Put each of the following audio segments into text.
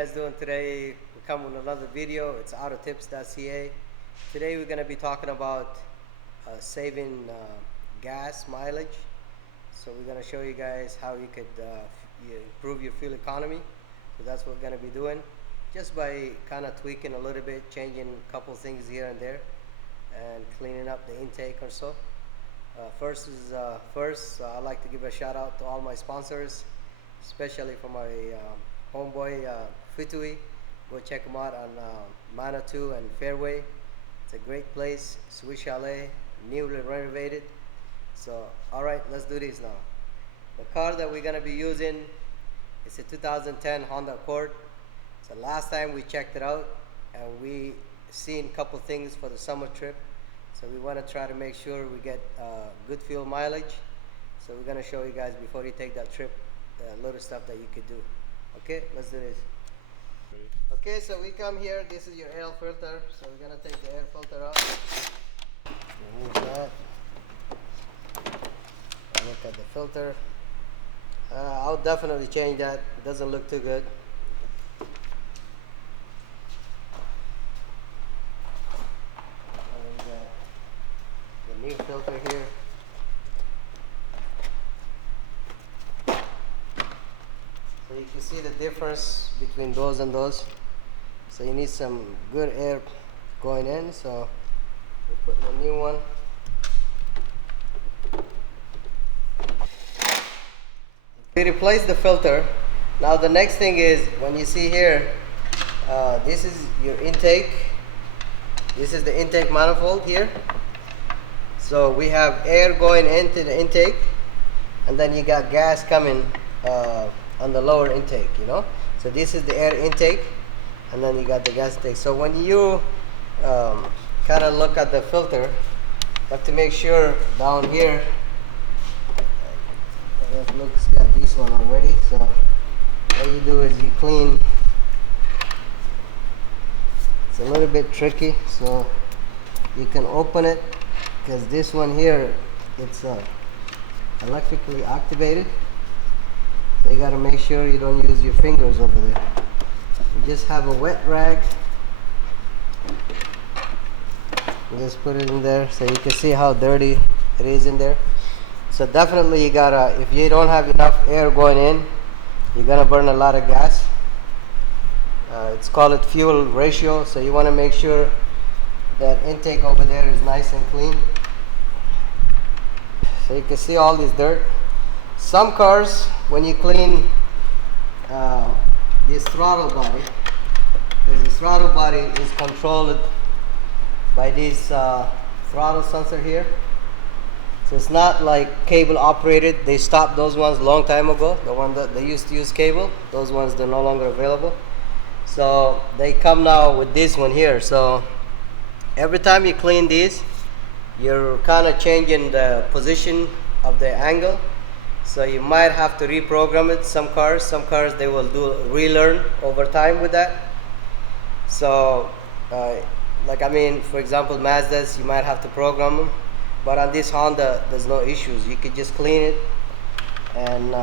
guys doing today? We come with another video. It's autotips.ca. Today we're going to be talking about saving gas mileage. So we're going to show you guys how you could improve your fuel economy. So that's what we're going to be doing, just by kind of tweaking a little bit, changing a couple things here and there, and cleaning up the intake or so. First, I'd like to give a shout out to all my sponsors, especially for my homeboy Fitui. Go check them out on Manifold and Fairway. It's a great place, sweet chalet, newly renovated. So alright, let's do this now. The car that we're going to be using is a 2010 Honda Accord. So last time we checked it out and we seen a couple things for the summer trip. So we want to try to make sure we get good fuel mileage. So we're going to show you guys before you take that trip the little stuff that you could do. Okay, let's do this. Okay, so we come here. This is your air filter. So we're going to take the air filter out. Remove that. Look at the filter. I'll definitely change that. It doesn't look too good. The new filter here. So you can see the difference between those and those. So you need some good air going in. So we put the new one. We replace the filter. Now the next thing is, when you see here, this is your intake. This is the intake manifold here. So we have air going into the intake, and then you got gas coming on the lower intake, you know. So this is the air intake, and then you got the gas intake. So when you kind of look at the filter, you have to make sure down here, it looks got this one already. So what you do is you clean. It's a little bit tricky, so you can open it, because this one here, it's electrically activated. So you got to make sure you don't use your fingers over there. You just have a wet rag. You just put it in there so you can see how dirty it is in there. So definitely you gotta, if you don't have enough air going in, you're gonna burn a lot of gas. It's called fuel ratio. So you want to make sure that intake over there is nice and clean. So you can see all this dirt. Some cars, when you clean this throttle body, because this throttle body is controlled by this throttle sensor here. So it's not like cable operated. They stopped those ones a long time ago. The one that they used to use cable, those ones, they're no longer available. So they come now with this one here. So every time you clean these, you're kind of changing the position of the angle. So you might have to reprogram it. Some cars they will relearn over time with that. So like, I mean, for example, Mazdas, you might have to program them. But on this Honda, there's no issues. You could just clean it and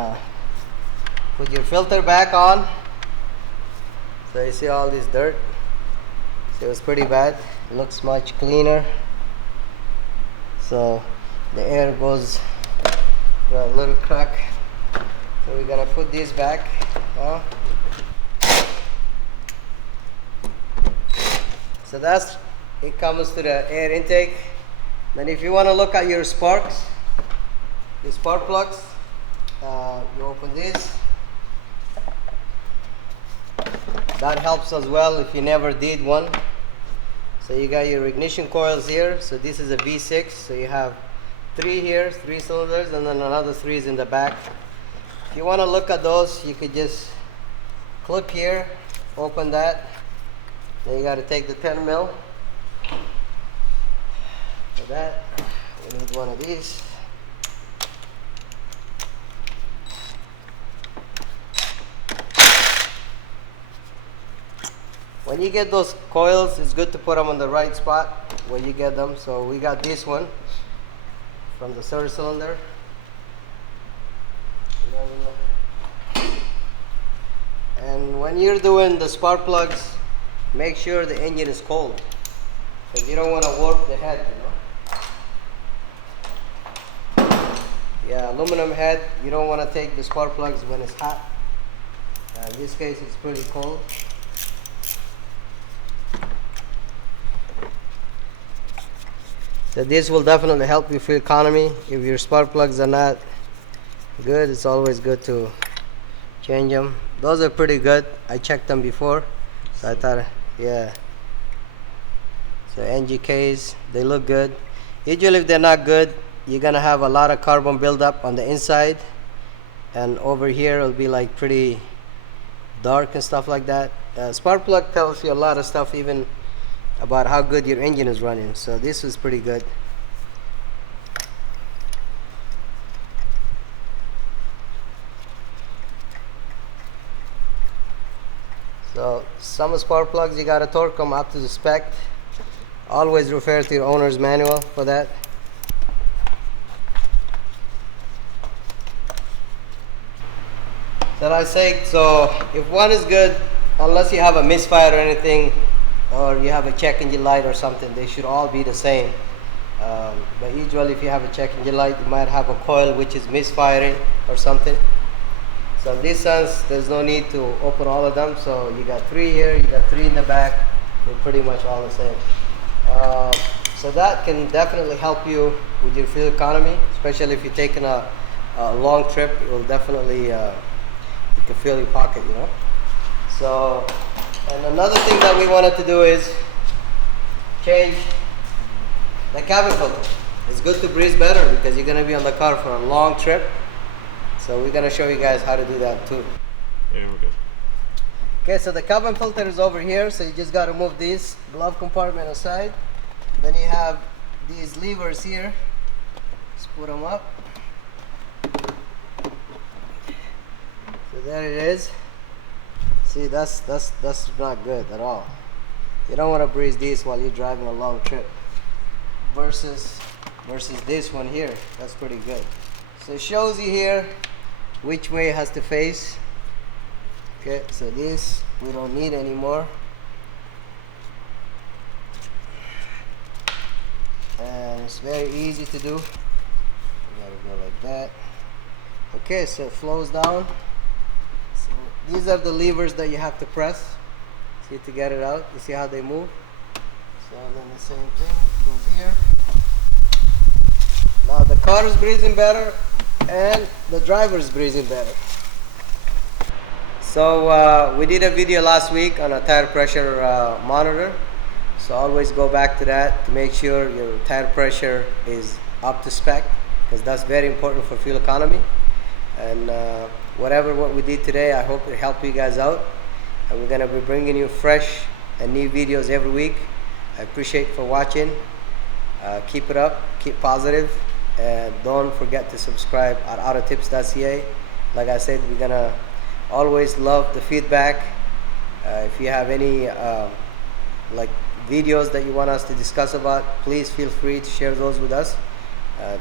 put your filter back on. So you see all this dirt. So it was pretty bad. It looks much cleaner. So the air goes a little crack. So we're gonna put this back. So that's it. Comes to the air intake. Then if you want to look at your sparks, the spark plugs, you open this. That helps as well if you never did one. So you got your ignition coils here. So this is a V6. So you have 3 here, 3 cylinders, and then another 3 is in the back. If you want to look at those, you could just click here, open that. Then you got to take the 10 mil. For that, we need one of these. When you get those coils, it's good to put them on the right spot where you get them. So we got this one from the third cylinder. And when you're doing the spark plugs, make sure the engine is cold, because you don't want to warp the head, you know. Yeah, aluminum head, you don't want to take the spark plugs when it's hot. In this case, it's pretty cold. So this will definitely help you fuel economy. If your spark plugs are not good, it's always good to change them. Those are pretty good. I checked them before, so I thought, yeah. So NGKs, they look good. Usually if they're not good, you're gonna have a lot of carbon buildup on the inside, and over here it'll be like pretty dark and stuff like that. Spark plug tells you a lot of stuff, even about how good your engine is running. So this was pretty good. So some spark plugs, you gotta torque them up to the spec. Always refer to your owner's manual for that. So I say, so if one is good, unless you have a misfire or anything, or you have a check engine light or something, they should all be the same. But usually if you have a check engine light, you might have a coil which is misfiring or something. So in this sense, there's no need to open all of them. So you got 3 here, you got 3 in the back, they're pretty much all the same. So that can definitely help you with your fuel economy, especially if you're taking a long trip. It will definitely, you can fill your pocket, you know. So, and another thing that we wanted to do is change the cabin filter. It's good to breathe better because you're going to be on the car for a long trip. So we're going to show you guys how to do that too. Yeah, we're good. Okay, so the cabin filter is over here, so you just got to move this glove compartment aside. Then you have these levers here. Just put them up. So there it is. See, that's not good at all. You don't want to breeze these while you're driving a long trip. Versus this one here, that's pretty good. So it shows you here which way it has to face. Okay, so this we don't need anymore. And it's very easy to do. You gotta go like that. Okay, so it flows down. So these are the levers that you have to press. See, to get it out. You see how they move? So then the same thing goes here. Now the car is breathing better and the driver is breathing better. So we did a video last week on a tire pressure monitor. So always go back to that to make sure your tire pressure is up to spec, because that's very important for fuel economy. And what we did today, I hope it helped you guys out. And we're gonna be bringing you fresh and new videos every week. I appreciate for watching. Keep it up, keep positive, and don't forget to subscribe at autotips.ca. Like I said, we're gonna always love the feedback. If you have any like videos that you want us to discuss about, please feel free to share those with us.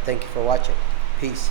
Thank you for watching. Peace.